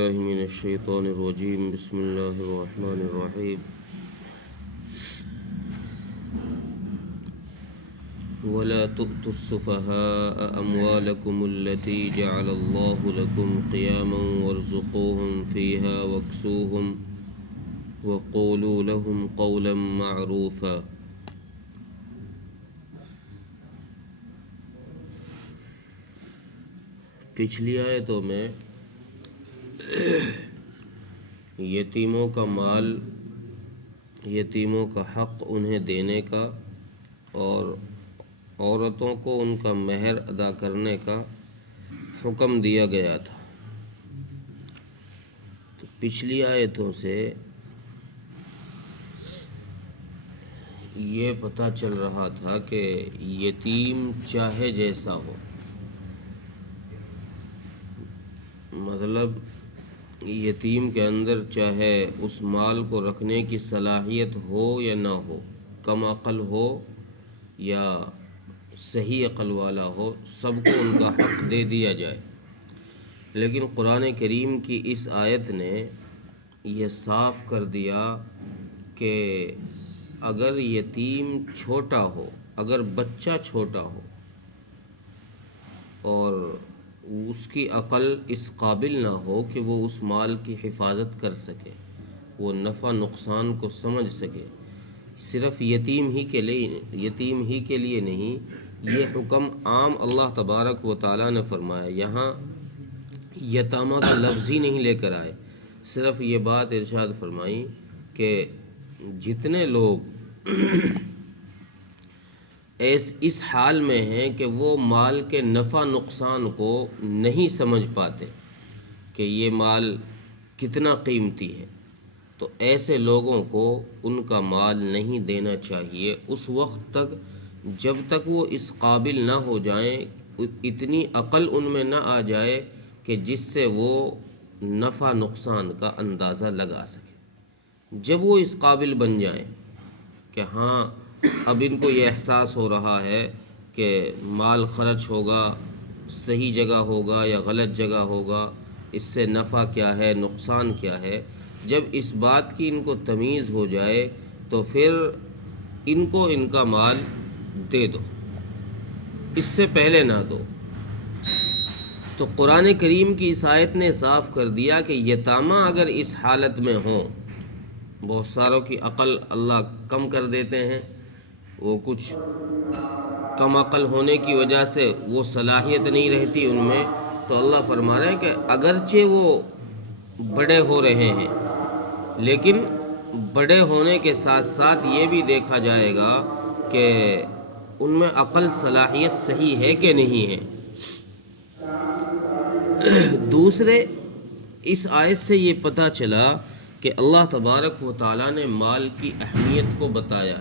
بالله من الشيطان الرجيم بسم الله الرحمن الرحيم ولا تؤتوا السفهاء أموالكم التي جعل الله لكم قياما وارزقوهم فيها واكسوهم وقولوا لهم قولا معروفا. پچھلی آیتوں میں یتیموں کا مال، یتیموں کا حق انہیں دینے کا اور عورتوں کو ان کا مہر ادا کرنے کا حکم دیا گیا تھا. تو پچھلی آیتوں سے یہ پتہ چل رہا تھا کہ یتیم چاہے جیسا ہو، مطلب یتیم کے اندر چاہے اس مال کو رکھنے کی صلاحیت ہو یا نہ ہو، کم عقل ہو یا صحیح عقل والا ہو، سب کو ان کا حق دے دیا جائے. لیکن قرآن کریم کی اس آیت نے یہ صاف کر دیا کہ اگر یتیم چھوٹا ہو، اگر بچہ چھوٹا ہو اور اس کی عقل اس قابل نہ ہو کہ وہ اس مال کی حفاظت کر سکے، وہ نفع نقصان کو سمجھ سکے، صرف یتیم ہی کے لیے نہیں، یہ حکم عام اللہ تبارک و تعالیٰ نے فرمایا. یہاں یتامہ کا لفظ ہی نہیں لے کر آئے، صرف یہ بات ارشاد فرمائی کہ جتنے لوگ اس حال میں ہیں کہ وہ مال کے نفع نقصان کو نہیں سمجھ پاتے کہ یہ مال کتنا قیمتی ہے، تو ایسے لوگوں کو ان کا مال نہیں دینا چاہیے اس وقت تک جب تک وہ اس قابل نہ ہو جائیں، اتنی عقل ان میں نہ آ جائے کہ جس سے وہ نفع نقصان کا اندازہ لگا سکے. جب وہ اس قابل بن جائیں کہ ہاں اب ان کو یہ احساس ہو رہا ہے کہ مال خرچ ہوگا، صحیح جگہ ہوگا یا غلط جگہ ہوگا، اس سے نفع کیا ہے نقصان کیا ہے، جب اس بات کی ان کو تمیز ہو جائے تو پھر ان کو ان کا مال دے دو، اس سے پہلے نہ دو. تو قرآن کریم کی اس آیت نے صاف کر دیا کہ یتامہ اگر اس حالت میں ہوں، بہت ساروں کی عقل اللہ کم کر دیتے ہیں، وہ کچھ کم عقل ہونے کی وجہ سے وہ صلاحیت نہیں رہتی ان میں، تو اللہ فرما رہے ہیں کہ اگرچہ وہ بڑے ہو رہے ہیں لیکن بڑے ہونے کے ساتھ ساتھ یہ بھی دیکھا جائے گا کہ ان میں عقل صلاحیت صحیح ہے کہ نہیں ہے. دوسرے اس آیت سے یہ پتہ چلا کہ اللہ تبارک و تعالیٰ نے مال کی اہمیت کو بتایا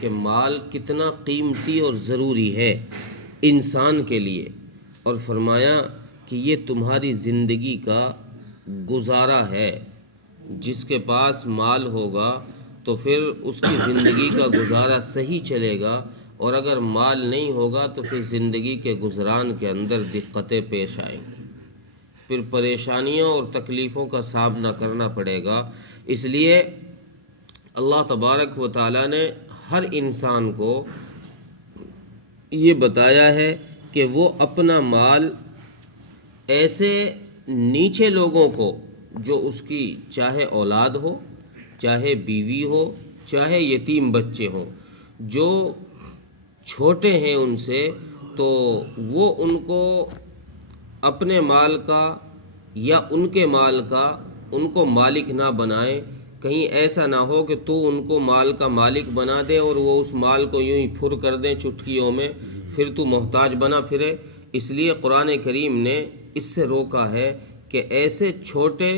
کہ مال کتنا قیمتی اور ضروری ہے انسان کے لیے، اور فرمایا کہ یہ تمہاری زندگی کا گزارا ہے. جس کے پاس مال ہوگا تو پھر اس کی زندگی کا گزارا صحیح چلے گا، اور اگر مال نہیں ہوگا تو پھر زندگی کے گزران کے اندر دقتیں پیش آئیں گی، پھر پریشانیوں اور تکلیفوں کا سامنا کرنا پڑے گا. اس لیے اللہ تبارک و تعالیٰ نے ہر انسان کو یہ بتایا ہے کہ وہ اپنا مال ایسے نیچے لوگوں کو، جو اس کی چاہے اولاد ہو، چاہے بیوی ہو، چاہے یتیم بچے ہوں، جو چھوٹے ہیں ان سے، تو وہ ان کو اپنے مال کا یا ان کے مال کا ان کو مالک نہ بنائے. کہیں ایسا نہ ہو کہ تو ان کو مال کا مالک بنا دے اور وہ اس مال کو یوں ہی پھر کر دیں چٹکیوں میں، پھر تو محتاج بنا پھرے. اس لیے قرآن کریم نے اس سے روکا ہے کہ ایسے چھوٹے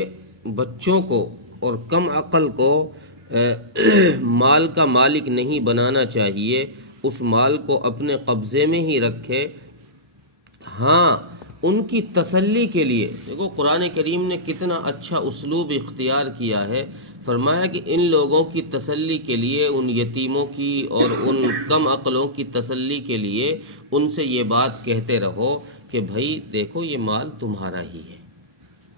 بچوں کو اور کم عقل کو مال کا مالک نہیں بنانا چاہیے، اس مال کو اپنے قبضے میں ہی رکھے. ہاں ان کی تسلی کے لیے دیکھو قرآن کریم نے کتنا اچھا اسلوب اختیار کیا ہے. فرمایا کہ ان لوگوں کی تسلی کے لیے، ان یتیموں کی اور ان کم عقلوں کی تسلی کے لیے ان سے یہ بات کہتے رہو کہ بھائی دیکھو یہ مال تمہارا ہی ہے،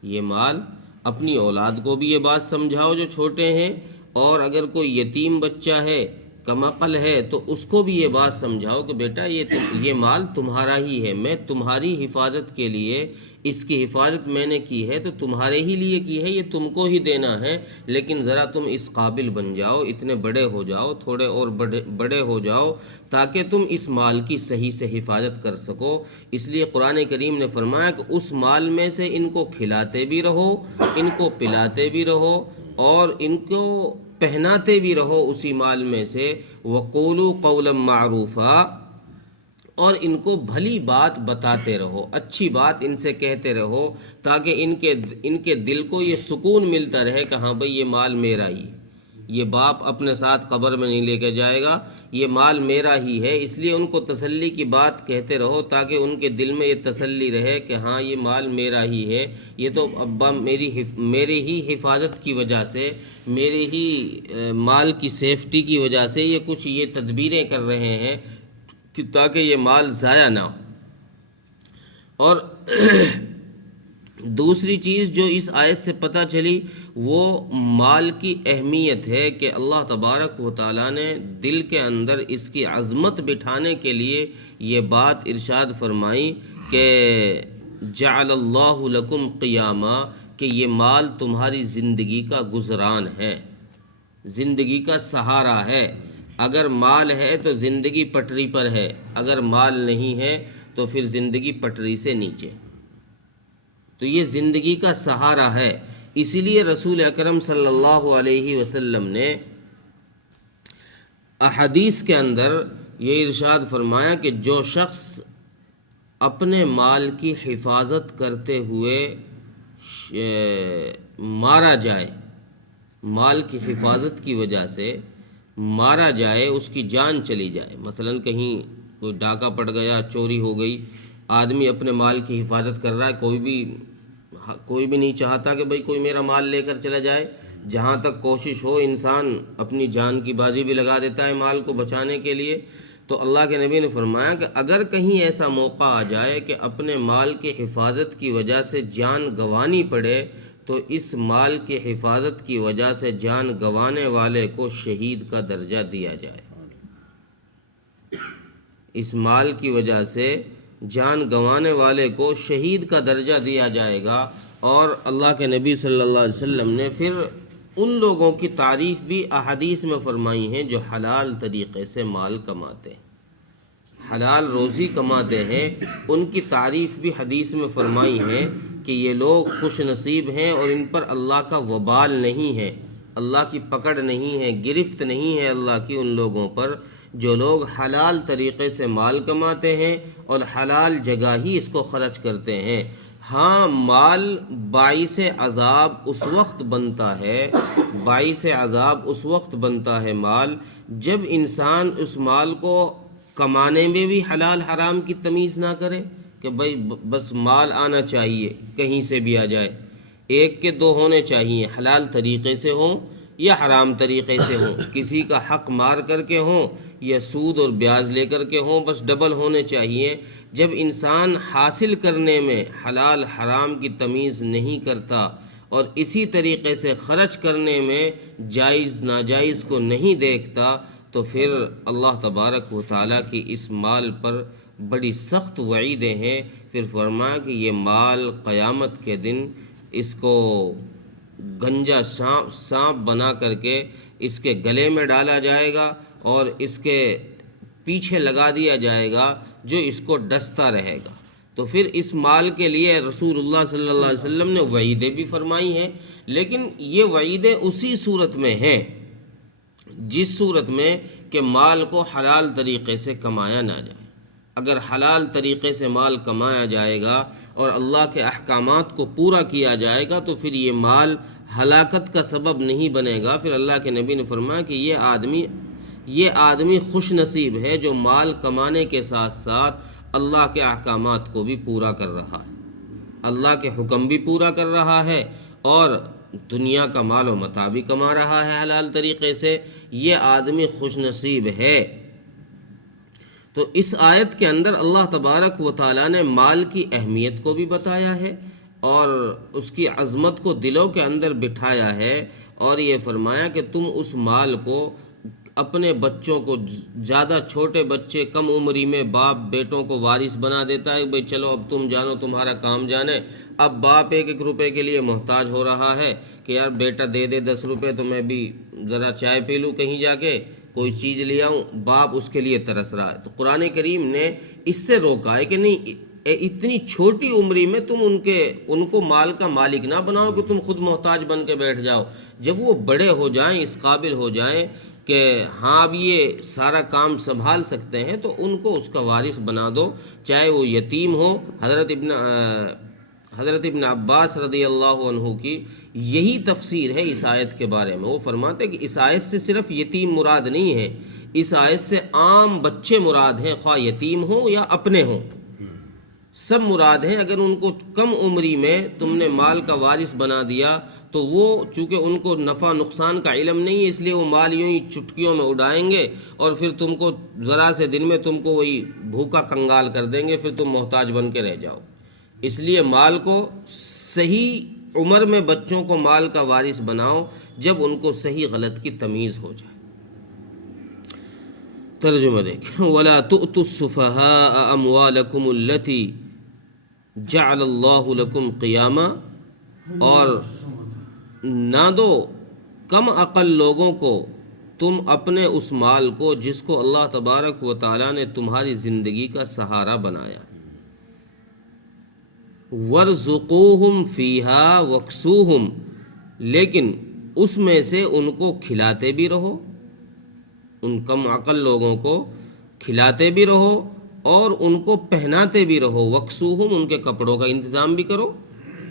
یہ مال اپنی اولاد کو بھی یہ بات سمجھاؤ جو چھوٹے ہیں، اور اگر کوئی یتیم بچہ ہے، کم عقل ہے، تو اس کو بھی یہ بات سمجھاؤ کہ بیٹا یہ مال تمہارا ہی ہے، میں تمہاری حفاظت کے لیے اس کی حفاظت میں نے کی ہے تو تمہارے ہی لیے کی ہے، یہ تم کو ہی دینا ہے، لیکن ذرا تم اس قابل بن جاؤ، اتنے بڑے ہو جاؤ، تھوڑے اور بڑے ہو جاؤ، تاکہ تم اس مال کی صحیح سے حفاظت کر سکو۔ اس لیے قرآن کریم نے فرمایا کہ اس مال میں سے ان کو کھلاتے بھی رہو، ان کو پلاتے بھی رہو، اور ان کو پہناتے بھی رہو اسی مال میں سے، وَقُولُوا قَوْلًا مَّعْرُوفًا، اور ان کو بھلی بات بتاتے رہو، اچھی بات ان سے کہتے رہو، تاکہ ان کے دل کو یہ سکون ملتا رہے کہ ہاں بھئی یہ مال میرا ہی، یہ باپ اپنے ساتھ قبر میں نہیں لے کے جائے گا، یہ مال میرا ہی ہے۔ اس لیے ان کو تسلی کی بات کہتے رہو، تاکہ ان کے دل میں یہ تسلی رہے کہ ہاں یہ مال میرا ہی ہے، یہ تو ابا میری ہی حفاظت کی وجہ سے، میرے ہی مال کی سیفٹی کی وجہ سے یہ تدبیریں کر رہے ہیں کہ تاکہ یہ مال ضائع نہ ہو۔ اور دوسری چیز جو اس آیت سے پتہ چلی وہ مال کی اہمیت ہے کہ اللہ تبارک و تعالیٰ نے دل کے اندر اس کی عظمت بٹھانے کے لیے یہ بات ارشاد فرمائی کہ جعل اللہ لکم قیاما، کہ یہ مال تمہاری زندگی کا گزران ہے، زندگی کا سہارا ہے۔ اگر مال ہے تو زندگی پٹری پر ہے، اگر مال نہیں ہے تو پھر زندگی پٹری سے نیچے، تو یہ زندگی کا سہارا ہے۔ اسی لیے رسول اکرم صلی اللہ علیہ وسلم نے احادیث کے اندر یہ ارشاد فرمایا کہ جو شخص اپنے مال کی حفاظت کرتے ہوئے مارا جائے، مال کی حفاظت کی وجہ سے مارا جائے، اس کی جان چلی جائے، مثلا کہیں کوئی ڈاکہ پڑ گیا، چوری ہو گئی، آدمی اپنے مال کی حفاظت کر رہا ہے، کوئی بھی نہیں چاہتا کہ بھئی کوئی میرا مال لے کر چلا جائے، جہاں تک کوشش ہو انسان اپنی جان کی بازی بھی لگا دیتا ہے مال کو بچانے کے لیے۔ تو اللہ کے نبی نے فرمایا کہ اگر کہیں ایسا موقع آ جائے کہ اپنے مال کی حفاظت کی وجہ سے جان گنوانی پڑے، تو اس مال کی حفاظت کی وجہ سے جان گنوانے والے کو شہید کا درجہ دیا جائے، اس مال کی وجہ سے جان گنوانے والے کو شہید کا درجہ دیا جائے گا۔ اور اللہ کے نبی صلی اللہ علیہ وسلم نے پھر ان لوگوں کی تعریف بھی احادیث میں فرمائی ہیں جو حلال طریقے سے مال کماتے ہیں، حلال روزی کماتے ہیں، ان کی تعریف بھی حدیث میں فرمائی ہے کہ یہ لوگ خوش نصیب ہیں اور ان پر اللہ کا وبال نہیں ہے، اللہ کی پکڑ نہیں ہے، گرفت نہیں ہے اللہ کی ان لوگوں پر جو لوگ حلال طریقے سے مال کماتے ہیں اور حلال جگہ ہی اس کو خرچ کرتے ہیں۔ ہاں، مال باعث عذاب اس وقت بنتا ہے، باعث عذاب اس وقت بنتا ہے مال جب انسان اس مال کو کمانے میں بھی حلال حرام کی تمیز نہ کرے کہ بھئی بس مال آنا چاہیے، کہیں سے بھی آ جائے، ایک کے دو ہونے چاہیے، حلال طریقے سے ہوں یا حرام طریقے سے ہوں، کسی کا حق مار کر کے ہوں یا سود اور بیاج لے کر کے ہوں، بس ڈبل ہونے چاہیے۔ جب انسان حاصل کرنے میں حلال حرام کی تمیز نہیں کرتا اور اسی طریقے سے خرچ کرنے میں جائز ناجائز کو نہیں دیکھتا، تو پھر اللہ تبارک و تعالیٰ کی اس مال پر بڑی سخت وعیدیں ہیں۔ پھر فرمایا کہ یہ مال قیامت کے دن اس کو گنجا سانپ بنا کر کے اس کے گلے میں ڈالا جائے گا اور اس کے پیچھے لگا دیا جائے گا جو اس کو ڈستا رہے گا۔ تو پھر اس مال کے لیے رسول اللہ صلی اللہ علیہ وسلم نے وعیدیں بھی فرمائی ہیں، لیکن یہ وعیدیں اسی صورت میں ہیں جس صورت میں کہ مال کو حلال طریقے سے کمایا نہ جائے۔ اگر حلال طریقے سے مال کمایا جائے گا اور اللہ کے احکامات کو پورا کیا جائے گا تو پھر یہ مال ہلاکت کا سبب نہیں بنے گا۔ پھر اللہ کے نبی نے فرمایا کہ یہ آدمی خوش نصیب ہے جو مال کمانے کے ساتھ ساتھ اللہ کے احکامات کو بھی پورا کر رہا ہے، اللہ کے حکم بھی پورا کر رہا ہے اور دنیا کا مال و متاع بھی کما رہا ہے حلال طریقے سے، یہ آدمی خوش نصیب ہے۔ تو اس آیت کے اندر اللہ تبارک و تعالیٰ نے مال کی اہمیت کو بھی بتایا ہے، اور اس کی عظمت کو دلوں کے اندر بٹھایا ہے، اور یہ فرمایا کہ تم اس مال کو اپنے بچوں کو، زیادہ چھوٹے بچے کم عمری میں باپ بیٹوں کو وارث بنا دیتا ہے، بھئی چلو اب تم جانو، تمہارا کام جانے۔ اب باپ 1-1 روپے کے لیے محتاج ہو رہا ہے کہ یار بیٹا دے دے 10 روپے تو میں بھی ذرا چائے پی لوں، کہیں جا کے کوئی چیز لے آؤں، باپ اس کے لیے ترس رہا ہے۔ تو قرآن کریم نے اس سے روکا ہے کہ نہیں، اتنی چھوٹی عمری میں تم ان کو مال کا مالک نہ بناؤ کہ تم خود محتاج بن کے بیٹھ جاؤ۔ جب وہ بڑے ہو جائیں، اس قابل ہو جائیں کہ ہاں اب یہ سارا کام سنبھال سکتے ہیں، تو ان کو اس کا وارث بنا دو، چاہے وہ یتیم ہو۔ حضرت ابن عباس رضی اللہ عنہ کی یہی تفسیر ہے اس آیت کے بارے میں۔ وہ فرماتے کہ اس آیت سے صرف یتیم مراد نہیں ہے، اس آیت سے عام بچے مراد ہیں، خواہ یتیم ہوں یا اپنے ہوں، سب مراد ہیں۔ اگر ان کو کم عمری میں تم نے مال کا وارث بنا دیا تو وہ چونکہ ان کو نفع نقصان کا علم نہیں ہے، اس لیے وہ مال یوں ہی چٹکیوں میں اڑائیں گے، اور پھر تم کو ذرا سے دن میں تم کو وہی بھوکا کنگال کر دیں گے، پھر تم محتاج بن کے رہ جاؤ۔ اس لیے مال کو صحیح عمر میں بچوں کو مال کا وارث بناؤ، جب ان کو صحیح غلط کی تمیز ہو جائے۔ ترجمہ دیکھیں، وَلَا تُؤْتُوا السُّفَهَاءَ أَمْوَالَكُمُ الَّتِي جَعَلَ اللَّهُ لَكُمْ قِيَامًا، اور نہ دو کم عقل لوگوں کو تم اپنے اس مال کو جس کو اللہ تبارک و تعالیٰ نے تمہاری زندگی کا سہارا بنایا۔ وَارْزُقُوهُمْ فِيهَا وَاكْسُوهُمْ، لیکن اس میں سے ان کو کھلاتے بھی رہو، ان کم عقل لوگوں کو کھلاتے بھی رہو اور ان کو پہناتے بھی رہو۔ وَاكْسُوهُمْ، ان کے کپڑوں کا انتظام بھی کرو۔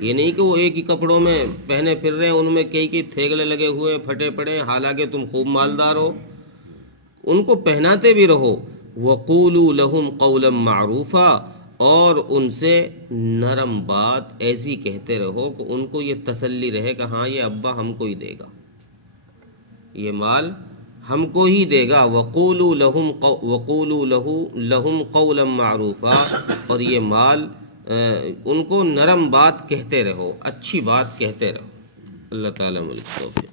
یہ نہیں کہ وہ ایک ہی کپڑوں میں پہنے پھر رہے ہیں، ان میں کئی تھیگڑے لگے ہوئے پھٹے پڑے، حالانکہ تم خوب مالدار ہو۔ ان کو پہناتے بھی رہو۔ وَقُولُوا لَهُمْ قَوْلًا مَعْرُوفًا، اور ان سے نرم بات ایسی کہتے رہو کہ ان کو یہ تسلی رہے کہ ہاں یہ ابا ہم کو ہی دے گا، یہ مال ہم کو ہی دے گا۔ وَقُولُوا لَهُمْ قَوْلًا مَعْرُوفًا، اور یہ مال ان کو نرم بات کہتے رہو، اچھی بات کہتے رہو۔ اللہ تعالیٰ ملک توفیق۔